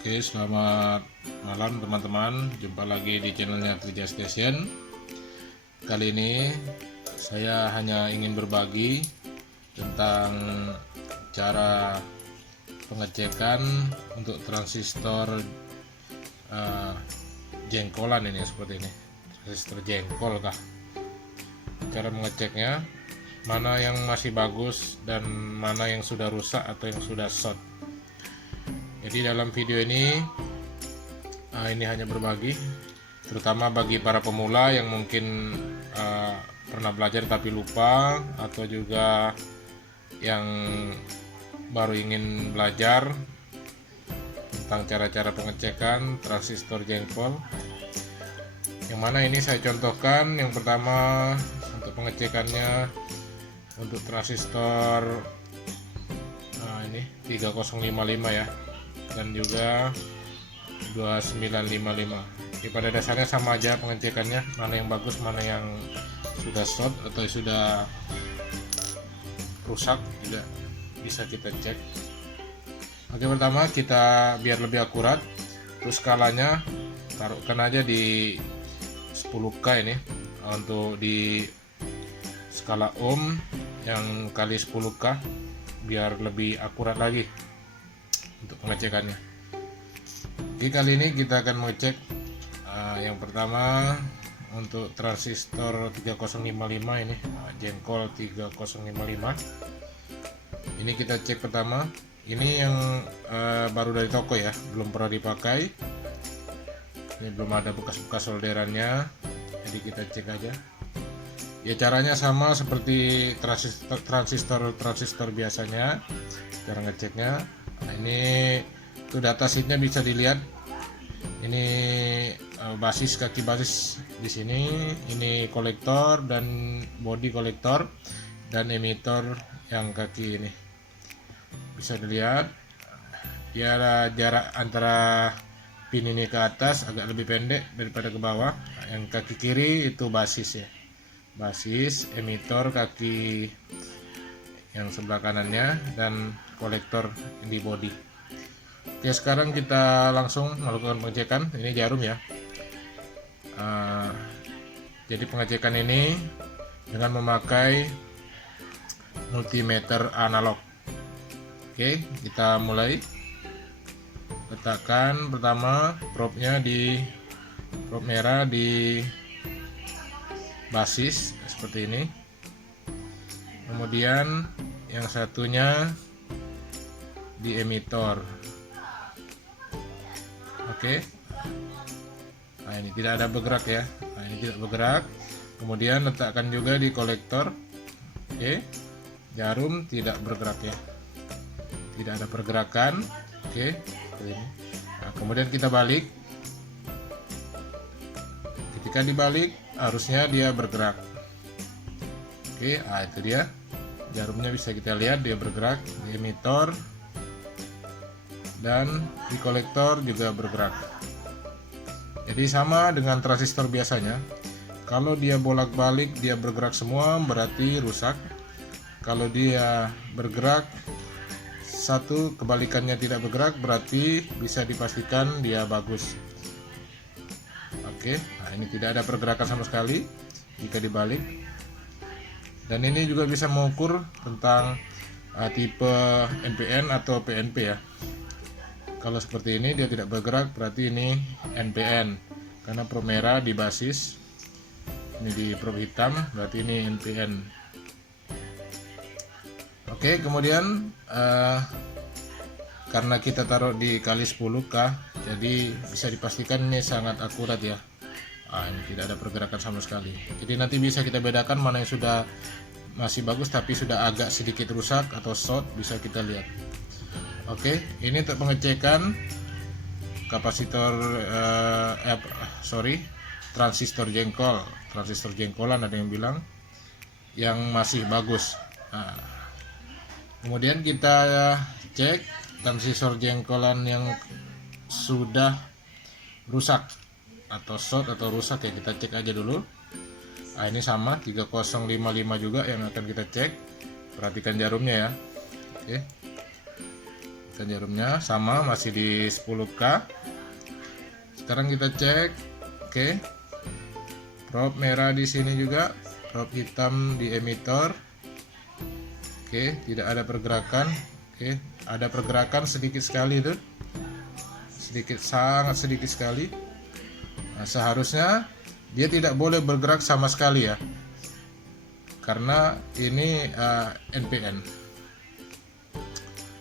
Oke, selamat malam teman-teman. Jumpa lagi di channelnya Trija Station. Kali ini saya hanya ingin berbagi tentang cara pengecekan untuk transistor jengkolan ini, seperti ini. Transistor jengkol kah? Cara mengeceknya, mana yang masih bagus dan mana yang sudah rusak atau yang sudah short. Jadi dalam video ini hanya berbagi, terutama bagi para pemula yang mungkin pernah belajar tapi lupa, atau juga yang baru ingin belajar tentang cara-cara pengecekan transistor jengkol. Yang mana ini saya contohkan. Yang pertama, untuk pengecekannya untuk transistor ini 3055 ya, dan juga 2955. Jadi pada dasarnya sama aja pengecekannya, mana yang bagus, mana yang sudah short atau sudah rusak juga bisa kita cek. Oke, pertama kita biar lebih akurat, terus skalanya taruhkan aja di 10K ini, untuk di skala ohm yang kali 10K biar lebih akurat lagi untuk pengecekannya. Jadi kali ini kita akan mengecek yang pertama untuk transistor 3055 ini, jengkol 3055. Ini kita cek pertama. Ini yang baru dari toko ya, belum pernah dipakai. Ini belum ada bekas-bekas solderannya. Jadi kita cek aja. Ya caranya sama seperti transistor biasanya. Cara ngeceknya. Nah, ini tuh data sheetnya bisa dilihat. Ini basis, kaki basis di sini. Ini kolektor dan body kolektor dan emitor yang kaki ini. Bisa dilihat. Ya, jarak antara pin ini ke atas agak lebih pendek daripada ke bawah. Yang kaki kiri itu basis ya. Basis, emitor kaki yang sebelah kanannya, dan kolektor di body. Oke, sekarang kita langsung melakukan pengecekan. Ini jarum ya. Jadi pengecekan ini dengan memakai multimeter analog. Oke, kita mulai. Letakkan pertama probe merah di basis seperti ini. Kemudian yang satunya di emitor. Oke. Nah, ini tidak ada bergerak ya. Nah, ini tidak bergerak. Kemudian letakkan juga di kolektor. Oke. Jarum tidak bergerak ya. Tidak ada pergerakan. Oke. Nah, kemudian kita balik. Ketika dibalik, harusnya dia bergerak. Oke, nah itu dia. Jarumnya bisa kita lihat dia bergerak di emitor, dan di kolektor juga bergerak. Jadi sama dengan transistor biasanya. Kalau dia bolak-balik dia bergerak semua, berarti rusak. Kalau dia bergerak satu, kebalikannya tidak bergerak, berarti bisa dipastikan dia bagus. Oke, nah ini tidak ada pergerakan sama sekali jika dibalik. Dan ini juga bisa mengukur tentang tipe NPN atau PNP ya. Kalau seperti ini dia tidak bergerak, berarti ini NPN, karena probe merah di basis, ini di probe hitam, berarti ini NPN. Oke, kemudian karena kita taruh di kali 10K, jadi bisa dipastikan ini sangat akurat ya. Ini tidak ada pergerakan sama sekali. Jadi nanti bisa kita bedakan mana yang sudah masih bagus tapi sudah agak sedikit rusak atau short, bisa kita lihat. Oke, ini untuk pengecekan kapasitor transistor jengkolan ada yang bilang, yang masih bagus. Nah, kemudian kita cek transistor jengkolan yang sudah rusak atau short atau rusak ya, kita cek aja dulu. Nah, ini sama 3055 juga yang akan kita cek. Perhatikan jarumnya ya. Oke. masukkan jarumnya, sama masih di 10K. Sekarang kita cek. Oke. Probe merah di sini juga, probe hitam di emitor. Oke, tidak ada pergerakan. Oke, ada pergerakan sedikit sekali tuh. Sedikit, sangat sedikit sekali. Nah, seharusnya dia tidak boleh bergerak sama sekali ya. Karena ini NPN.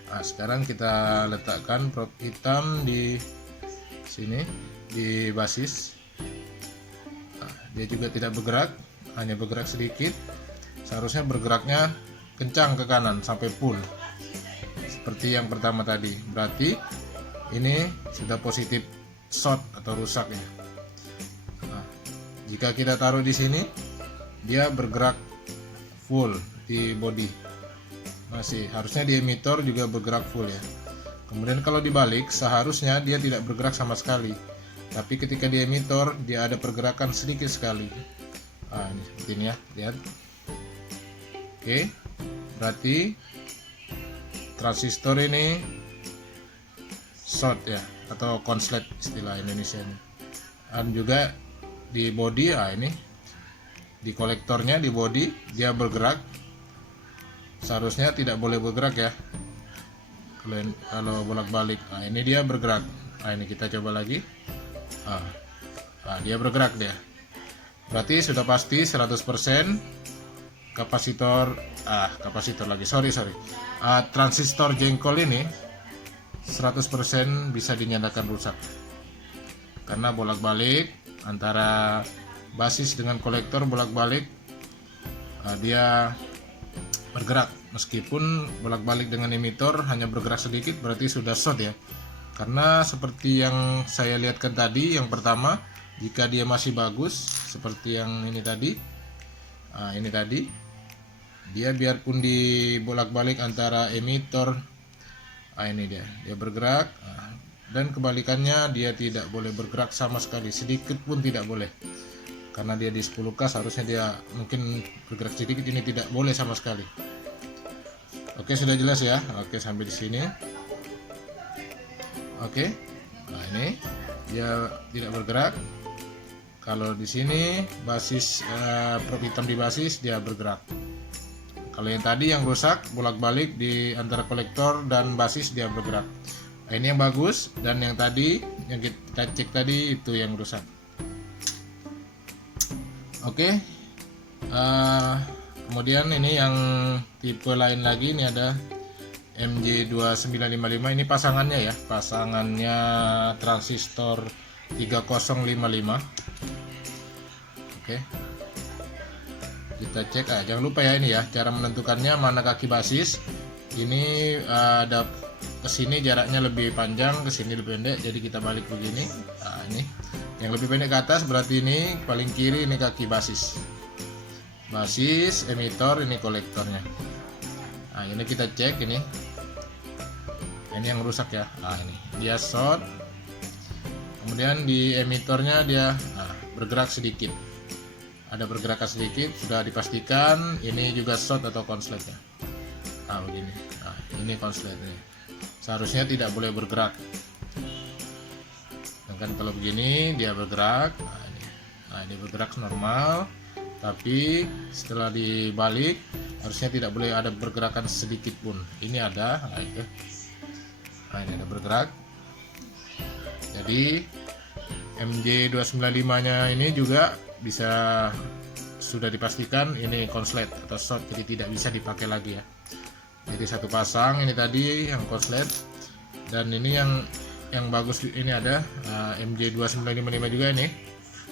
Nah, sekarang kita letakkan probe hitam di sini di basis. Nah, dia juga tidak bergerak, hanya bergerak sedikit. Seharusnya bergeraknya kencang ke kanan sampai full seperti yang pertama tadi. Berarti ini sudah positif short atau rusak ya. Nah, jika kita taruh di sini, dia bergerak full di body. Masih harusnya di emitor juga bergerak full ya. Kemudian kalau dibalik, seharusnya dia tidak bergerak sama sekali. Tapi ketika di emitor, dia ada pergerakan sedikit sekali. Nah, ini seperti ini ya, lihat. Oke, berarti transistor ini short ya, atau konslet istilah Indonesia ini. Dan juga di body, ini di kolektornya di body dia bergerak. Seharusnya tidak boleh bergerak ya. Kalau bolak-balik, nah ini dia bergerak. Nah ini kita coba lagi. Nah, dia bergerak dia. Berarti sudah pasti 100% kapasitor lagi. Sorry. Transistor jengkol ini 100% bisa dinyatakan rusak. Karena bolak-balik antara basis dengan kolektor bolak-balik, dia bergerak. Meskipun bolak-balik dengan emitor hanya bergerak sedikit, berarti sudah short ya. Karena seperti yang saya lihatkan tadi, yang pertama, jika dia masih bagus seperti yang ini tadi, ini tadi, dia biarpun dibolak-balik antara emitor, ini dia bergerak, dan kebalikannya dia tidak boleh bergerak sama sekali, sedikit pun tidak boleh. Karena dia di 10K, seharusnya dia mungkin bergerak sedikit, ini tidak boleh sama sekali. Oke, sudah jelas ya. Oke, sampai di sini. Oke. Nah, ini dia tidak bergerak. Kalau di sini basis probe hitam di basis dia bergerak. Kalau yang tadi yang rusak bolak-balik di antara kolektor dan basis dia bergerak. Nah, ini yang bagus, dan yang tadi yang kita cek tadi itu yang rusak. Oke. Kemudian ini yang tipe lain lagi, ini ada MJ2955. Ini pasangannya ya, pasangannya transistor 3055. Oke, kita cek. Jangan lupa ya, ini ya cara menentukannya mana kaki basis. Ini ada kesini jaraknya lebih panjang, kesini lebih pendek, jadi kita balik begini. Nah, ini yang lebih pendek ke atas, berarti ini paling kiri, ini kaki basis. Basis, emitor, ini kolektornya. Nah, ini kita cek ini. Ini yang rusak ya. Nah, ini dia short. Kemudian di emitornya dia bergerak sedikit. Ada pergerakan sedikit, sudah dipastikan ini juga short atau konsletnya. Nah, begini. Nah, ini konsletnya. Seharusnya tidak boleh bergerak. Sedangkan kalau begini dia bergerak. Nah, ini bergerak normal. Tapi setelah dibalik harusnya tidak boleh ada pergerakan sedikit pun. Ini ada, nah ini ada bergerak. Jadi MJ295 nya ini juga bisa sudah dipastikan ini konslet atau short, jadi tidak bisa dipakai lagi ya. Jadi satu pasang ini tadi yang konslet, dan ini yang bagus ini ada MJ2955 juga ini.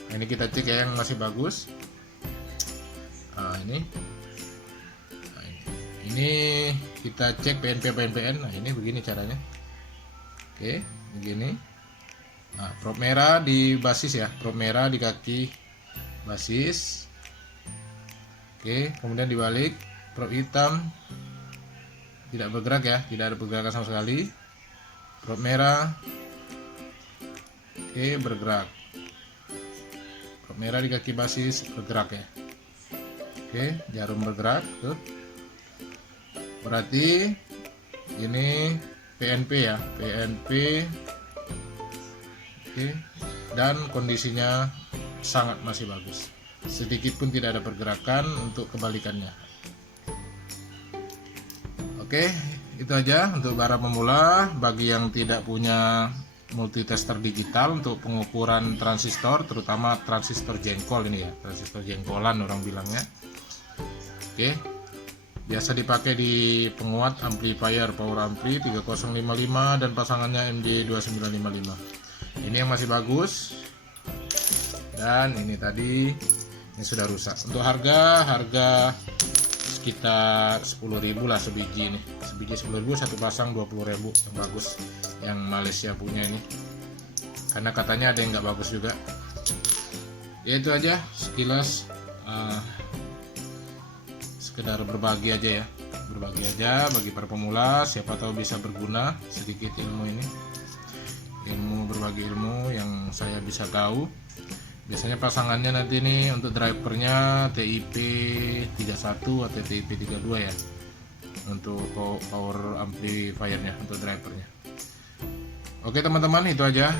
Nah, ini kita cek ya yang masih bagus. Ini kita cek PNP. Nah, ini begini caranya. Oke, begini. Nah, probe merah di basis ya, probe merah di kaki basis. Oke, kemudian dibalik, probe hitam tidak bergerak ya, tidak ada pergerakan sama sekali. Probe merah, oke, bergerak. Probe merah di kaki basis bergerak ya. Oke, jarum bergerak tuh. Berarti ini PNP ya, PNP. Oke, dan kondisinya sangat masih bagus, sedikit pun tidak ada pergerakan untuk kebalikannya. Oke, itu aja untuk para pemula. Bagi yang tidak punya multitester digital untuk pengukuran transistor, terutama transistor jengkol ini ya, transistor jengkolan orang bilangnya. Oke, biasa dipakai di penguat amplifier power ampli 3055 dan pasangannya MJ2955. Ini yang masih bagus, dan ini tadi ini sudah rusak. Untuk harga sekitar 10.000 lah sebiji ini, sebiji 10.000, satu pasang 20.000 yang bagus, yang Malaysia punya ini, karena katanya ada yang nggak bagus juga. Ya itu aja sekilas, sekedar berbagi aja ya, berbagi aja bagi para pemula, siapa tahu bisa berguna sedikit ilmu ini, berbagi ilmu yang saya bisa tahu. Biasanya pasangannya nanti nih untuk drivernya TIP 31 atau TIP 32 ya, untuk power amplifiernya, untuk drivernya. Oke teman-teman, itu aja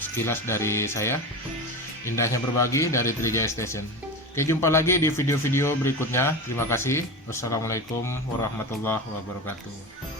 sekilas dari saya, indahnya berbagi dari Trijaya Station. Oke, jumpa lagi di video-video berikutnya. Terima kasih. Wassalamualaikum warahmatullahi wabarakatuh.